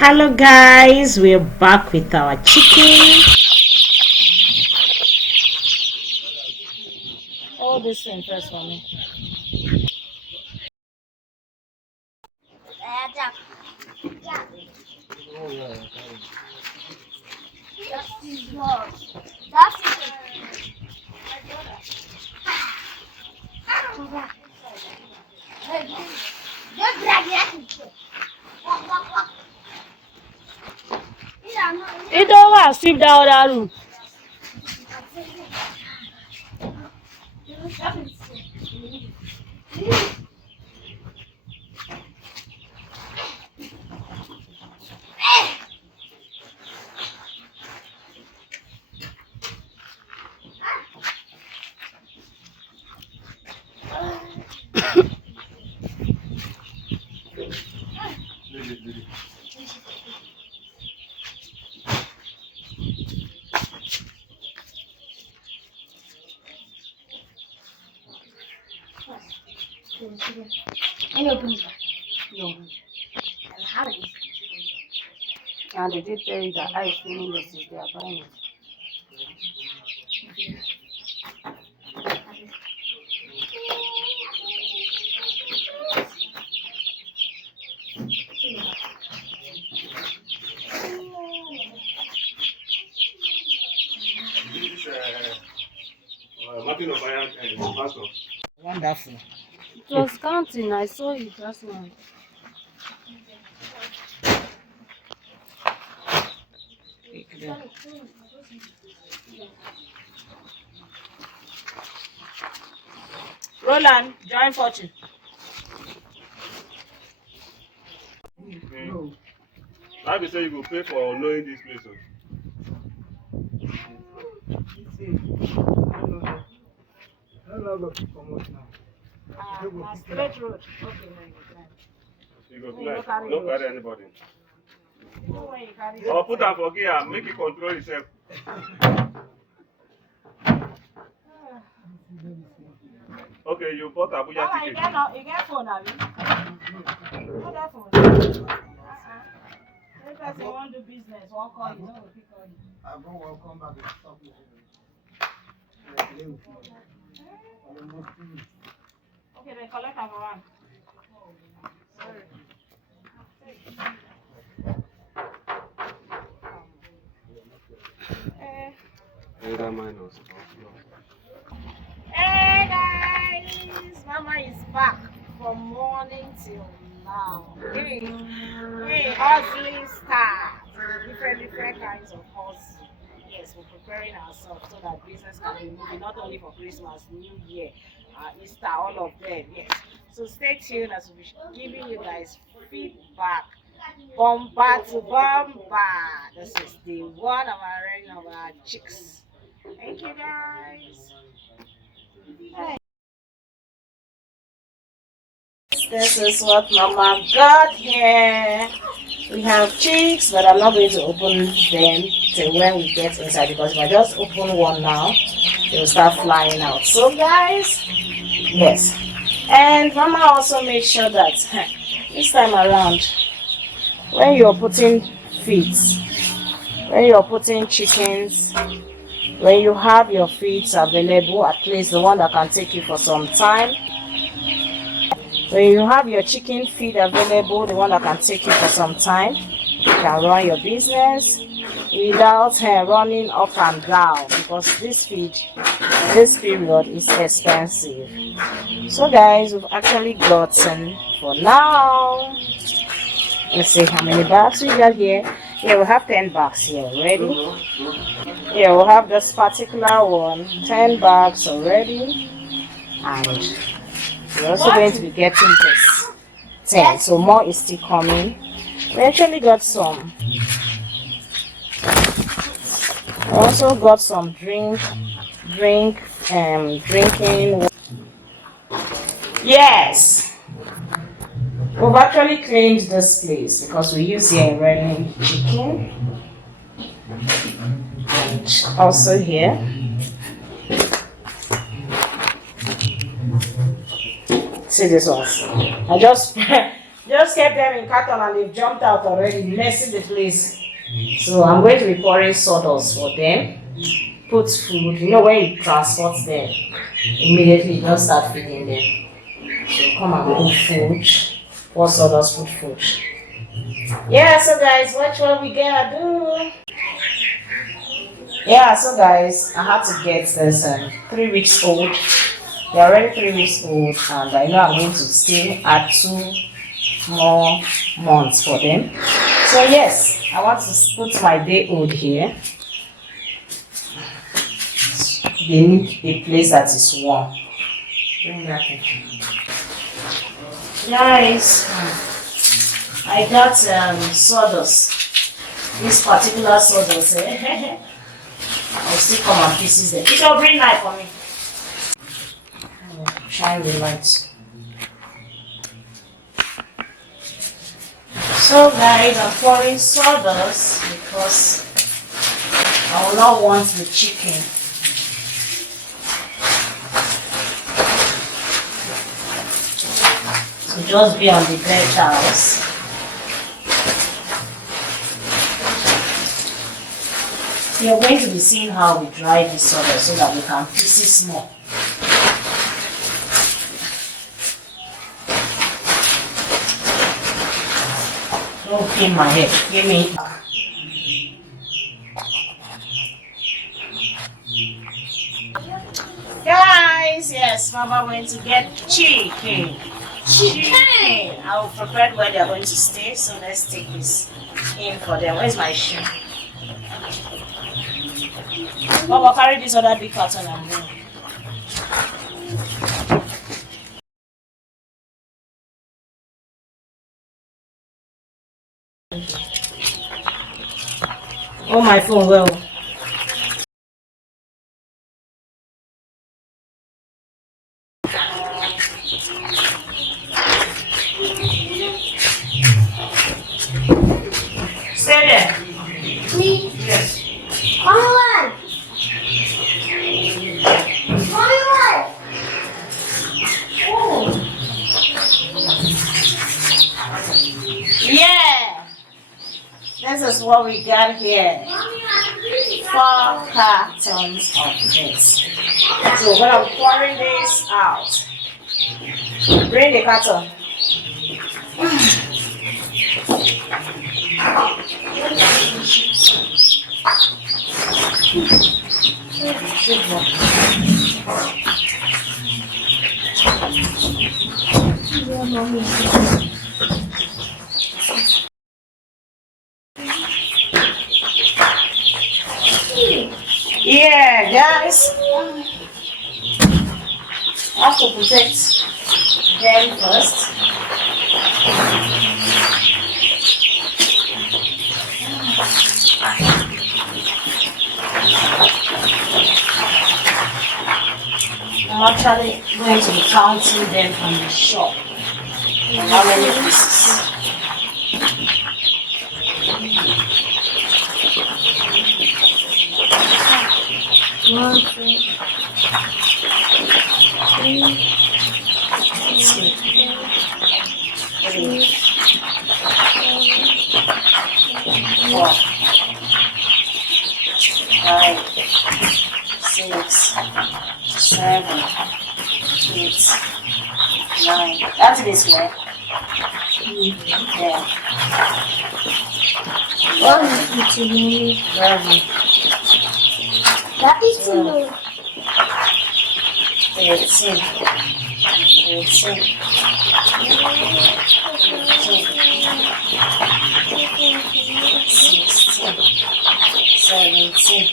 Hello guys, we're back with our chicken. All this thing first for me. It over sweep that other room. And they did tell you that ice cream this is their buying. Wonderful. It was counting. I saw it last month. Roland, join fortune. How be say you go pay for knowing this place? Straight road. You go climb. No carry anybody. Okay. Or put am for gear, make it control yourself. Okay, you bought Abuja ticket. You get phone, have you? What that phone? If person want do business, one call you, no go pick call you. I go come back and stop you. Okay, then collect number one. Sorry. Hey guys, Mama is back from morning till now. Hey, hustling start. Different kinds of hustle. Yes, we're preparing ourselves so that business can be moving not only for Christmas, New Year, Easter, all of them. Yes. So stay tuned as we're giving you guys feedback. Bomba to bomba. This is the one of our reign of our chicks. Thank you guys. This is what Mama got here. We have chicks, but I'm not going to open them till when we get inside because if I just open one now, they will start flying out. So guys, yes. And Mama also made sure that this time around, when you're putting feet, when you're putting chickens, when you have your feet available, at least the one that can take you for some time, when you have your chicken feed available, the one that can take you for some time, you can run your business without running up and down because this feed, this period is expensive. So guys, we've actually gotten for now. Let's see how many bags we got here. Yeah, we have 10 bags here already. Yeah, we'll have this particular one, 10 bags already. And we're also going to be getting this 10. So more is still coming. We actually got some. We also got some drinking. Yes. We've actually cleaned this place because we use here in running chicken. And also here. See this one. I just Just kept them in carton and they've jumped out already, messing the place. So I'm going to be pouring sawdust for them. Put food. You know when you transport them, immediately you just start feeding them. So come and put food. Pour sawdust, put food. Yeah, so guys, watch what we gotta do. Yeah, so guys, I had to get this 3 weeks old. They're already 3 weeks old, and I know I'm going to still add 2 more months for them. So yes, I want to put my day old here. They need a place that is warm. Bring that in. Guys, I got sawdust. This particular sawdust, I'll still come and pieces them. You can bring knife for me. Shine the light. So guys, I'm pouring sawdust because I will not want the chicken. So just be on the bed tiles. You're going to be seeing how we dry this sawdust so that we can pieces more. Don't pin my head. Give me. Guys, yes, Mama went to get chicken. Chicken. I will prepare where they are going to stay, so let's take this in for them. Where's my shoe? Mama, carry this other big carton and go. Oh, my phone, well. Stay there. Me? Yes. Mommy, what? Mommy, what? Oh. Yeah. This is what we got here. Mommy, 4 cartons of this. So when I'm pouring this out, bring the carton. Yeah, guys. I have to protect them first. I'm actually going to be counting them from the shop. How many pieces? One, 2, 3, 4, 5, 6, 7, 8, 9. That's this way. Yeah. 1, 2, 11, that is 12, 2. 13, 14, 16, 17,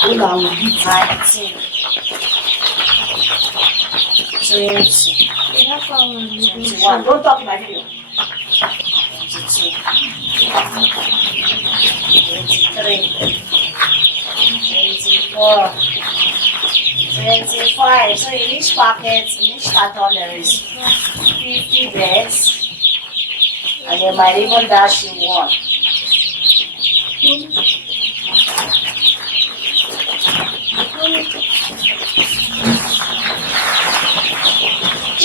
18, 19, 20, 21. Don't talk in my video. 22, 23, 24, 25. So in each packet, in each carton, there is 50 beds, and they might even dash you one.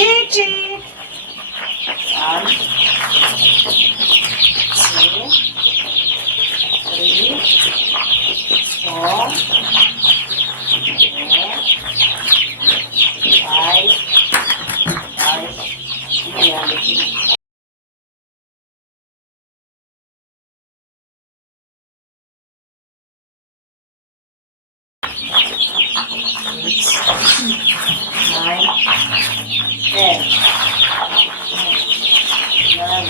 Chick, chick. 1, 2, 3, 4, 5, 5, nine, 10, 11,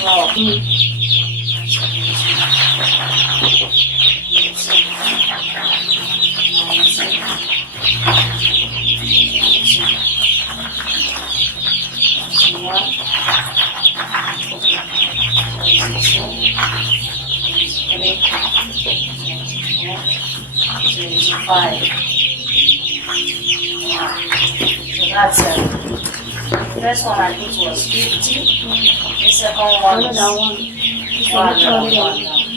12, 25. So that's it. The first one I put was 50. The second one is Another one. This one is 101 now.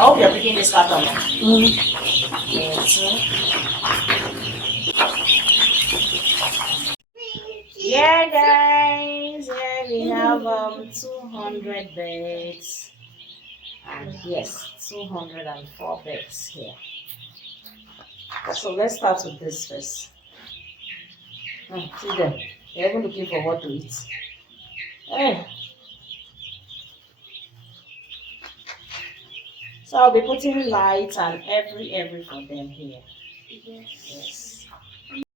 I hope you're picking this carton up. Yeah, guys, here we have 200 beds, and yes, 204 beds here. So let's start with this first. See them, they're even looking for what to eat. Eh. So I'll be putting lights and every for them here. Yes.